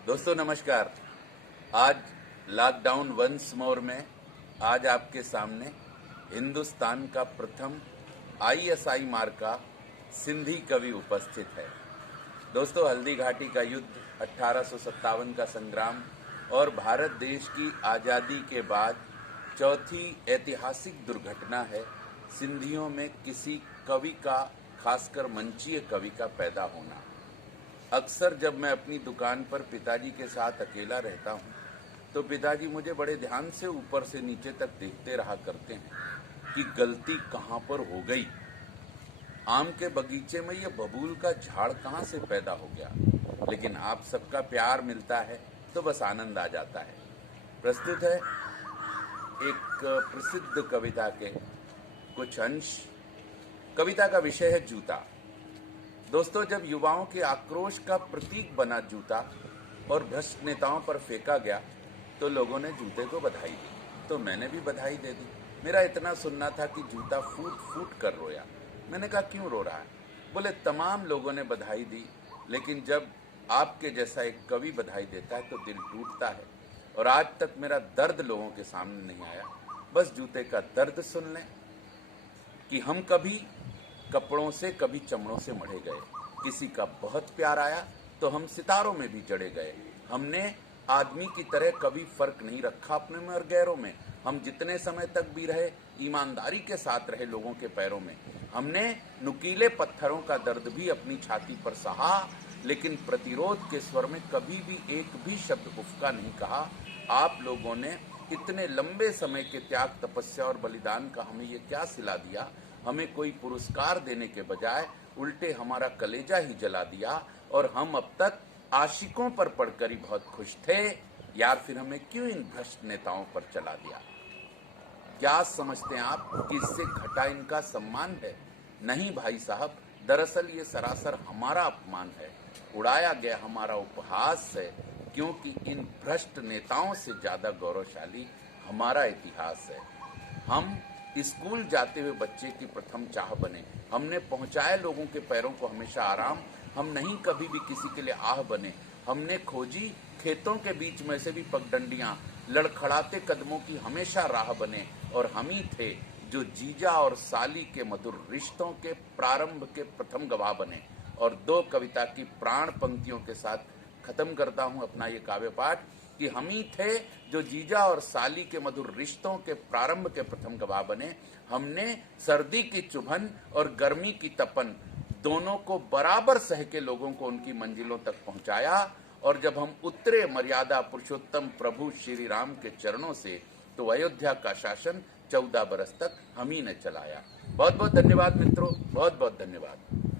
दोस्तों नमस्कार। आज लॉकडाउन वंस मोर में आज आपके सामने हिंदुस्तान का प्रथम आईएसआई मार्का सिंधी कवि उपस्थित है। दोस्तों, हल्दी घाटी का युद्ध, 1857 का संग्राम और भारत देश की आज़ादी के बाद चौथी ऐतिहासिक दुर्घटना है सिंधियों में किसी कवि का, खासकर मंचीय कवि का पैदा होना। अक्सर जब मैं अपनी दुकान पर पिताजी के साथ अकेला रहता हूँ तो पिताजी मुझे बड़े ध्यान से ऊपर से नीचे तक देखते रहा करते हैं कि गलती कहाँ पर हो गई। आम के बगीचे में ये बबूल का झाड़ कहाँ से पैदा हो गया, लेकिन आप सबका प्यार मिलता है तो बस आनंद आ जाता है। प्रस्तुत है एक प्रसिद्ध कविता के कुछ अंश। कविता का विषय है जूता। दोस्तों, जब युवाओं के आक्रोश का प्रतीक बना जूता और भ्रष्ट नेताओं पर फेंका गया तो लोगों ने जूते को बधाई दी, तो मैंने भी बधाई दे दी। मेरा इतना सुनना था कि जूता फूट फूट कर रोया। मैंने कहा, क्यों रो रहा है? बोले, तमाम लोगों ने बधाई दी, लेकिन जब आपके जैसा एक कवि बधाई देता है तो दिल टूटता है। और आज तक मेरा दर्द लोगों के सामने नहीं आया। बस जूते का दर्द सुन लें कि हम कभी कपड़ों से, कभी चमड़ों से मढ़े गए। किसी का बहुत प्यार आया तो हम सितारों में भी जड़े गए। हमने आदमी की तरह कभी फर्क नहीं रखा अपने में और गैरों में। हम जितने समय तक भी रहे, ईमानदारी के साथ रहे लोगों के पैरों में। हमने नुकीले पत्थरों का दर्द भी अपनी छाती पर सहा, लेकिन प्रतिरोध के स्वर में कभी भी एक भी शब्द उफ़का नहीं कहा। आप लोगों ने इतने लंबे समय के त्याग, तपस्या और बलिदान का हमें ये क्या सिला दिया। हमें कोई पुरस्कार देने के बजाय उल्टे हमारा कलेजा ही जला दिया, और हम अब तक आशिकों पर पढ़कर ही बहुत खुश थे। यार, फिर हमें क्यों इन भ्रष्ट नेताओं पर चला दिया? क्या समझते हैं आप कि इससे घटा इनका सम्मान है? नहीं भाई साहब, दरअसल ये सरासर हमारा अपमान है, उड़ाया गया हमारा उपहास है, क्योंकि इन भ्रष्ट नेताओं से ज्यादा गौरवशाली हमारा इतिहास है। हम स्कूल जाते हुए बच्चे की प्रथम चाह बने। हमने पहुंचाए लोगों के पैरों को हमेशा आराम। हम नहीं कभी भी किसी के लिए आह बने। हमने खोजी खेतों के बीच में से भी पगडंडियां, लड़खड़ाते कदमों की हमेशा राह बने। और हम ही थे जो जीजा और साली के मधुर रिश्तों के प्रारंभ के प्रथम गवाह बने। और दो कविता की प्राण पंक्तियों के साथ खत्म करता हूं अपना ये काव्य पाठ कि हम ही थे जो जीजा और साली के मधुर रिश्तों के प्रारंभ के प्रथम गवाह बने। हमने सर्दी की चुभन और गर्मी की तपन दोनों को बराबर सह के लोगों को उनकी मंजिलों तक पहुंचाया। और जब हम उतरे मर्यादा पुरुषोत्तम प्रभु श्री राम के चरणों से, तो अयोध्या का शासन 14 बरस तक हम ही ने चलाया। बहुत बहुत धन्यवाद मित्रों, बहुत बहुत धन्यवाद।